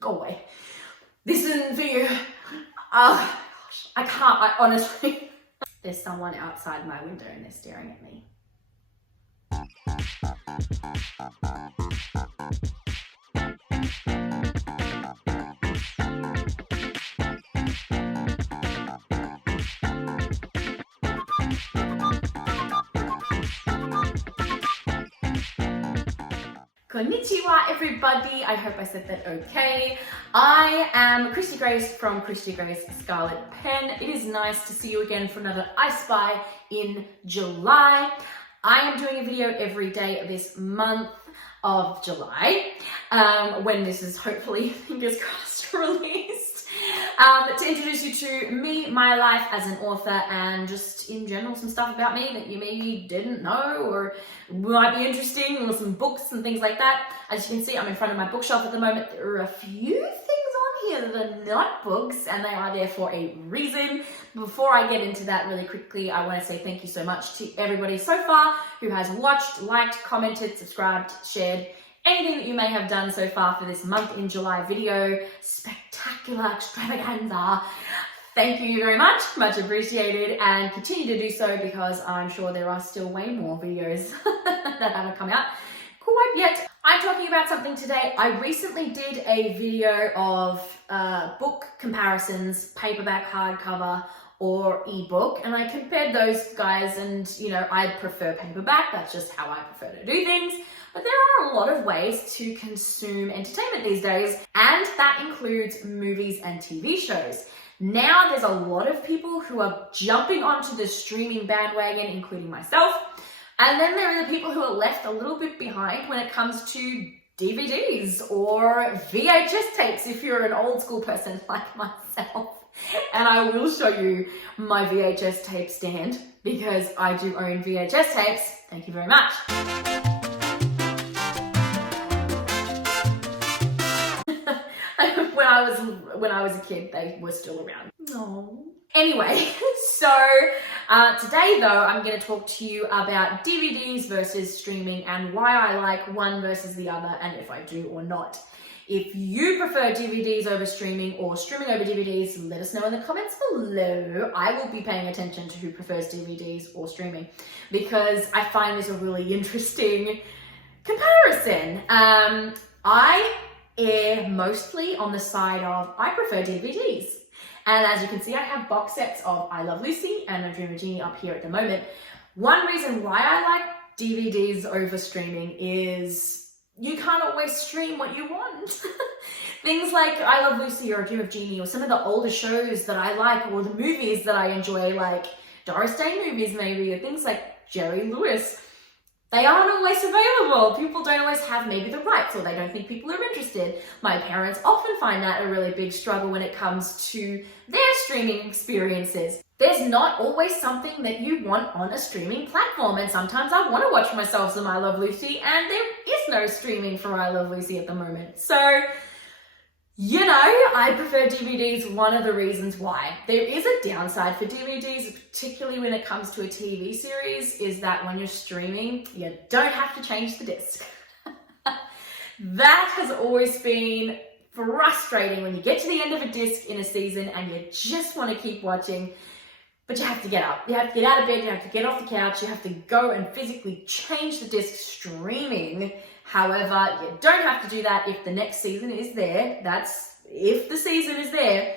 Go away. This isn't for you. Oh, gosh. I honestly. There's someone outside my window and they're staring at me. Konnichiwa, everybody. I hope I said that okay. I am Christy Grace from Christy Grace Scarlet Pen. It is nice to see you again for another I Spy in July. I am doing a video every day this month of July, when this is hopefully, fingers crossed, released. To introduce you to me, my life as an author, and just in general some stuff about me that you maybe didn't know or might be interesting, or some books and things like that. As you can see, I'm in front of my bookshelf at the moment. There are a few things on here that are not books, and they are there for a reason. Before I get into that really quickly, I want to say thank you so much to everybody so far who has watched, liked, commented, subscribed, shared, anything that you may have done so far for this month in July video. Spectacular extravaganza. Thank you very much appreciated, and continue to do so because I'm sure there are still way more videos that haven't come out quite yet. I'm talking about something today. I recently did a video of book comparisons, paperback, hardcover, or ebook, and I compared those guys, and you know, I prefer paperback. That's just how I prefer to do things. But there are a lot of ways to consume entertainment these days, and that includes movies and TV shows. Now there's a lot of people who are jumping onto the streaming bandwagon, including myself. And then there are the people who are left a little bit behind when it comes to DVDs or VHS tapes if you're an old school person like myself. And I will show you my VHS tape stand because I do own VHS tapes. Thank you very much. When I was a kid, they were still around. Oh. Anyway, so today though, I'm going to talk to you about DVDs versus streaming and why I like one versus the other, and if I do or not. If you prefer DVDs over streaming or streaming over DVDs, let us know in the comments below. I will be paying attention to who prefers DVDs or streaming because I find this a really interesting comparison. I err mostly on the side of I prefer DVDs. And as you can see, I have box sets of I Love Lucy and A Dream of Jeannie up here at the moment. One reason why I like DVDs over streaming is you can't always stream what you want. Things like I Love Lucy or A Dream of Jeannie, or some of the older shows that I like, or the movies that I enjoy, like Doris Day movies maybe, or things like Jerry Lewis. They aren't always available. People don't always have maybe the rights, or they don't think people are interested. My parents often find that a really big struggle when it comes to their streaming experiences. There's not always something that you want on a streaming platform, and sometimes I want to watch myself some I Love Lucy, and there is no streaming for I Love Lucy at the moment. So, you know, I prefer DVDs. One of the reasons why. There is a downside for DVDs, particularly when it comes to a TV series, is that when you're streaming, you don't have to change the disc. That has always been frustrating when you get to the end of a disc in a season and you just want to keep watching, but you have to get up. You have to get out of bed, you have to get off the couch, you have to go and physically change the disc streaming. However, you don't have to do that if the next season is there. That's if the season is there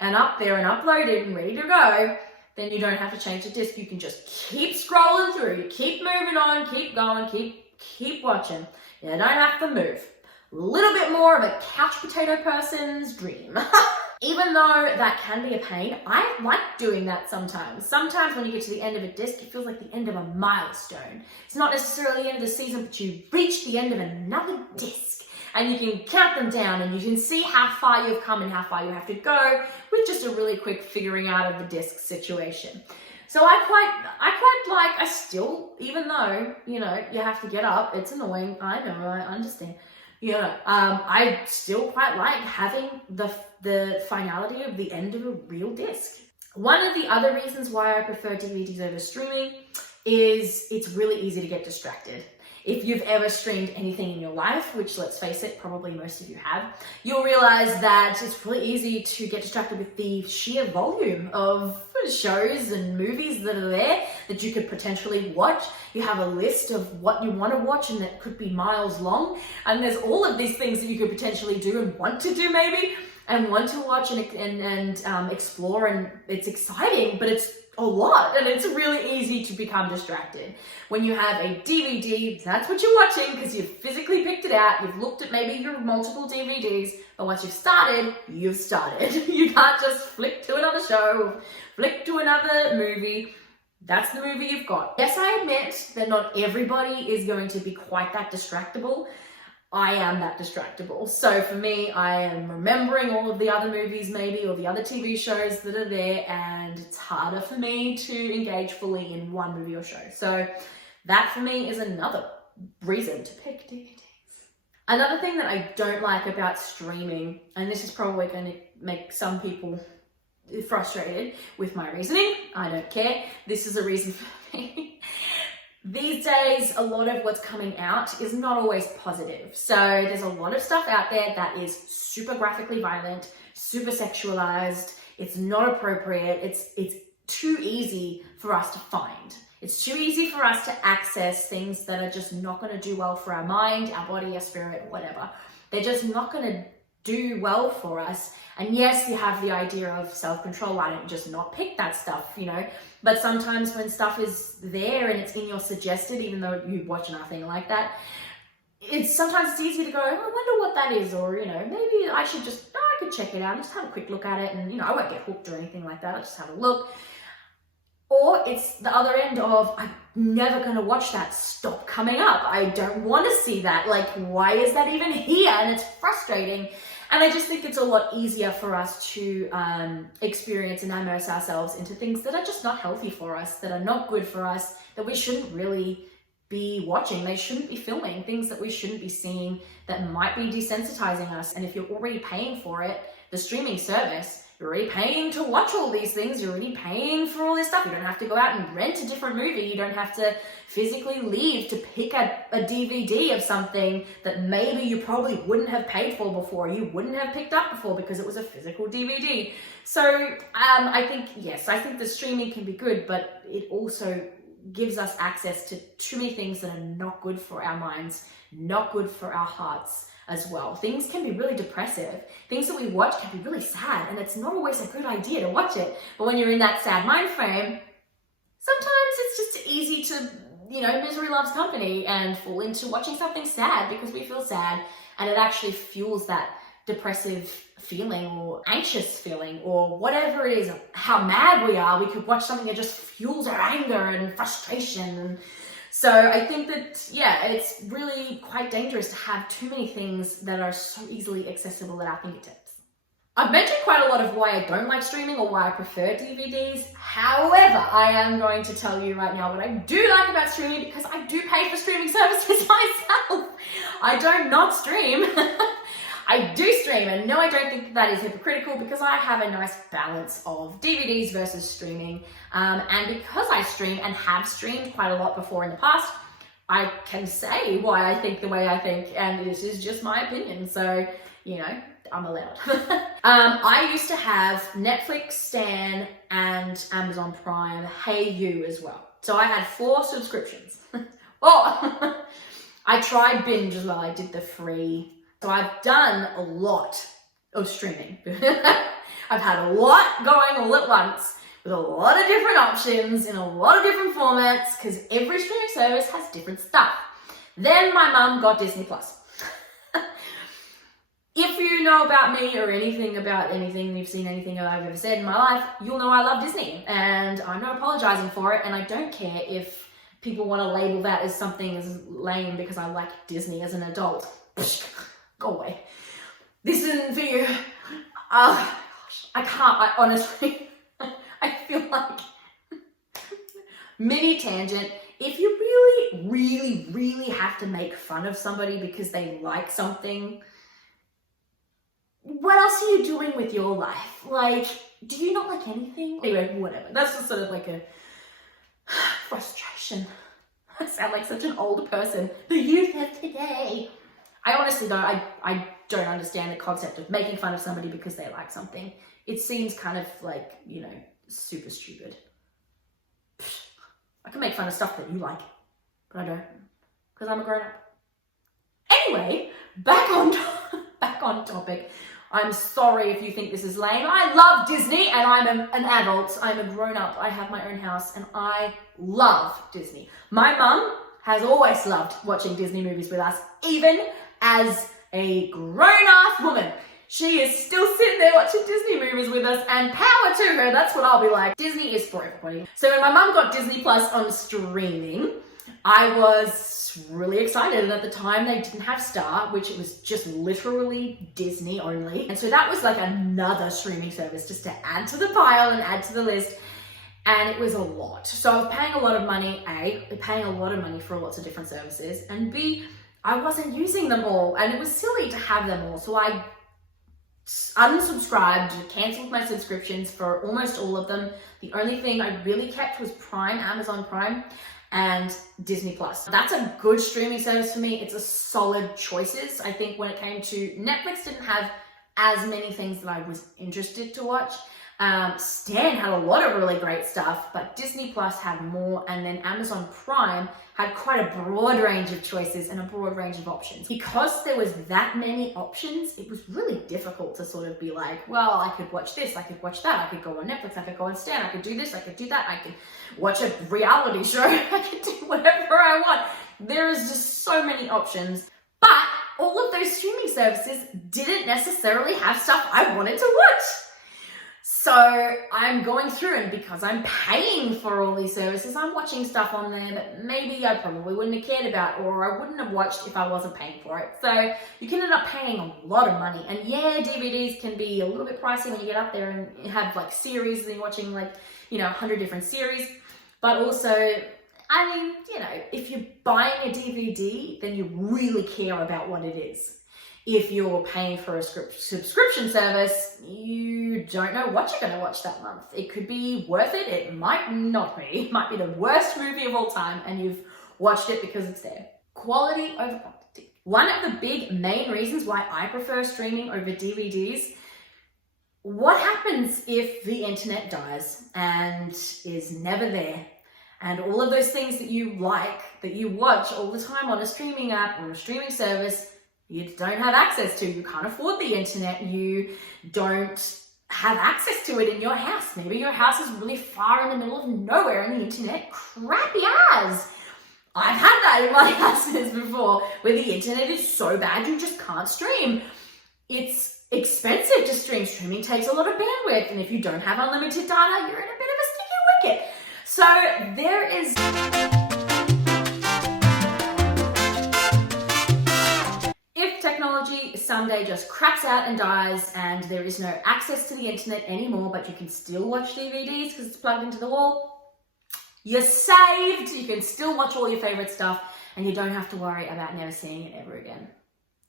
and up there and uploaded and ready to go, then you don't have to change the disc. You can just keep scrolling through, you keep moving on, keep going, keep watching. You don't have to move. A little bit more of a couch potato person's dream. Even though that can be a pain, I like doing that sometimes. Sometimes when you get to the end of a disc, it feels like the end of a milestone. It's not necessarily the end of the season, but you reach the end of another disc. And you can count them down and you can see how far you've come and how far you have to go with just a really quick figuring out of the disc situation. So I still, even though, you know, you have to get up, it's annoying, I know, I understand. You know, I still quite like having the finality of the end of a real disc. One of the other reasons why I prefer DVDs over streaming is it's really easy to get distracted. if you've ever streamed anything in your life, which let's face it, probably most of you have, you'll realize that it's really easy to get distracted with the sheer volume of shows and movies that are there that you could potentially watch. You have a list of what you want to watch and that could be miles long. And there's all of these things that you could potentially do and want to do maybe, and want to watch and explore, and it's exciting, but it's a lot, and it's really easy to become distracted. When you have a DVD, that's what you're watching because you've physically picked it out, you've looked at maybe your multiple DVDs, but once you've started, you've started. You can't just flick to another show, flick to another movie. That's the movie you've got. Yes, I admit that not everybody is going to be quite that distractible. I am that distractible. So for me, I am remembering all of the other movies maybe, or the other TV shows that are there, and it's harder for me to engage fully in one movie or show. So that for me is another reason to pick DVDs. Another thing that I don't like about streaming, and this is probably going to make some people frustrated with my reasoning, I don't care, this is a reason for me. These days, a lot of what's coming out is not always positive. So there's a lot of stuff out there that is super graphically violent, super sexualized. It's not appropriate. It's too easy for us to find. It's too easy for us to access things that are just not going to do well for our mind, our body, our spirit, whatever. They're just not going to do well for us. And yes, you have the idea of self-control. Why don't you just not pick that stuff, you know? But sometimes when stuff is there and it's in your suggested, even though you watch nothing like that, sometimes it's easy to go, oh, I wonder what that is, or, you know, maybe I should just, I could check it out and just have a quick look at it, and, you know, I won't get hooked or anything like that. I'll just have a look. Or it's the other end of, I'm never going to watch that. Stop coming up. I don't want to see that. Like, why is that even here? And it's frustrating. And I just think it's a lot easier for us to experience and immerse ourselves into things that are just not healthy for us, that are not good for us, that we shouldn't really be watching. They shouldn't be filming, things that we shouldn't be seeing that might be desensitizing us. And if you're already paying for it, the streaming service, you're already paying to watch all these things. You're already paying for all this stuff. You don't have to go out and rent a different movie. You don't have to physically leave to pick a DVD of something that maybe you probably wouldn't have paid for before. You wouldn't have picked up before because it was a physical DVD. So I think, yes, I think the streaming can be good, but it also gives us access to too many things that are not good for our minds, not good for our hearts as well. Things can be really depressive. Things that we watch can be really sad, and it's not always a good idea to watch it. But when you're in that sad mind frame, sometimes it's just easy to, you know, misery loves company and fall into watching something sad because we feel sad, and it actually fuels that depressive feeling or anxious feeling or whatever it is, how mad we are. We could watch something that just fuels our anger and frustration. So I think that, yeah, it's really quite dangerous to have too many things that are so easily accessible at our fingertips. I've mentioned quite a lot of why I don't like streaming or why I prefer DVDs. However, I am going to tell you right now what I do like about streaming, because I do pay for streaming services myself. I don't not stream. I do stream, and no, I don't think that is hypocritical, because I have a nice balance of DVDs versus streaming. And because I stream and have streamed quite a lot before in the past, I can say why I think the way I think, and this is just my opinion. So, you know, I'm allowed. I used to have Netflix, Stan, and Amazon Prime, HeyU as well. So I had 4 subscriptions. Oh, I tried Binge as well. I did the free. So I've done a lot of streaming. I've had a lot going all at once with a lot of different options in a lot of different formats, because every streaming service has different stuff. Then my mum got Disney Plus. If you know about me or anything about anything, you've seen anything I've ever said in my life, you'll know I love Disney, and I'm not apologizing for it, and I don't care if people want to label that as something as lame because I like Disney as an adult. Go away. This isn't for you. Gosh, I can't. I honestly, I feel like mini tangent. If you really, really, really have to make fun of somebody because they like something, what else are you doing with your life? Like, do you not like anything? Anyway, whatever. That's just sort of like a frustration. I sound like such an old person. The youth of today. I honestly don't. I don't understand the concept of making fun of somebody because they like something. It seems kind of like, you know, super stupid. I can make fun of stuff that you like, but I don't, because I'm a grown-up. Anyway, back on topic. I'm sorry if you think this is lame. I love Disney, and I'm an adult. I'm a grown-up. I have my own house, and I love Disney. My mum has always loved watching Disney movies with us, even as a grown-ass woman. She is still sitting there watching Disney movies with us, and power to her, that's what I'll be like. Disney is for everybody. So when my mum got Disney Plus on streaming, I was really excited, and at the time they didn't have Star, which it was just literally Disney only. And so that was like another streaming service just to add to the pile and add to the list. And it was a lot. So I was paying a lot of money, A, paying a lot of money for lots of different services, and B, I wasn't using them all, and it was silly to have them all. So I unsubscribed, cancelled my subscriptions for almost all of them. The only thing I really kept was Prime, Amazon Prime, and Disney Plus. That's a good streaming service for me. It's a solid choices. I think when it came to Netflix, didn't have as many things that I was interested to watch. Stan had a lot of really great stuff, but Disney Plus had more, and then Amazon Prime had quite a broad range of choices and a broad range of options. Because there was that many options, it was really difficult to sort of be like, well, I could watch this, I could watch that, I could go on Netflix, I could go on Stan, I could do this, I could do that, I could watch a reality show, I could do whatever I want. There is just so many options, but all of those streaming services didn't necessarily have stuff I wanted to watch. So I'm going through, and because I'm paying for all these services, I'm watching stuff on there that maybe I probably wouldn't have cared about, or I wouldn't have watched if I wasn't paying for it. So you can end up paying a lot of money. And yeah, DVDs can be a little bit pricey when you get up there and you have like series and you're watching like, you know, 100 different series. But also, I mean, you know, if you're buying a DVD, then you really care about what it is. If you're paying for a subscription service, you don't know what you're going to watch that month. It could be worth it. It might not be. It might be the worst movie of all time, and you've watched it because it's there. Quality over quantity. One of the big main reasons why I prefer streaming over DVDs, what happens if the internet dies and is never there? And all of those things that you like, that you watch all the time on a streaming app or a streaming service, you don't have access to. You can't afford the internet. You don't have access to it in your house. Maybe your house is really far in the middle of nowhere and the internet crappy as. I've had that in my houses before, where the internet is so bad you just can't stream. It's expensive to stream. Streaming takes a lot of bandwidth, and if you don't have unlimited data, you're in a bit of a sticky wicket. So there is... technology someday just craps out and dies and there is no access to the internet anymore, but you can still watch DVDs because it's plugged into the wall, you're saved. You can still watch all your favorite stuff and you don't have to worry about never seeing it ever again.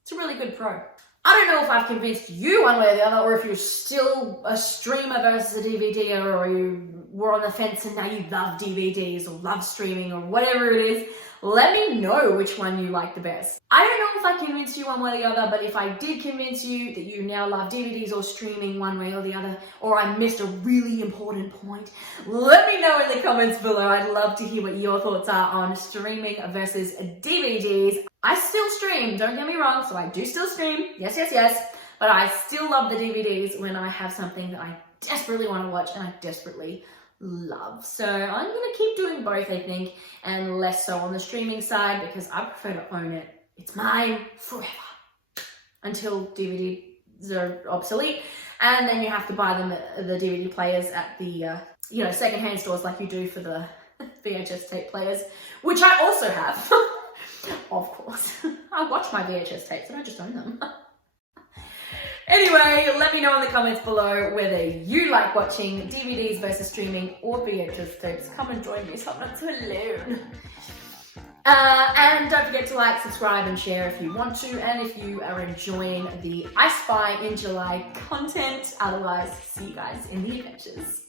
It's a really good pro. I don't know if I've convinced you one way or the other, or if you're still a streamer versus a DVD, or you were on the fence and now you love DVDs or love streaming or whatever it is. Let me know which one you like the best. I don't know if I convinced you one way or the other, but if I did convince you that you now love DVDs or streaming one way or the other, or I missed a really important point, let me know in the comments below. I'd love to hear what your thoughts are on streaming versus DVDs. I still stream, don't get me wrong, so I do still stream, yes, but I still love the DVDs when I have something that I desperately want to watch and I desperately love. So I'm going to keep doing both, I think, and less so on the streaming side because I prefer to own it. It's mine forever until DVDs are obsolete, and then you have to buy them at the DVD players at the secondhand stores like you do for the VHS tape players, which I also have. Of course. I watch my VHS tapes and I just own them. Anyway, let me know in the comments below whether you like watching DVDs versus streaming or VHS tapes. Come and join me so I'm not so alone. And don't forget to like, subscribe and share if you want to, and if you are enjoying the I Spy in July content. Otherwise, see you guys in the adventures.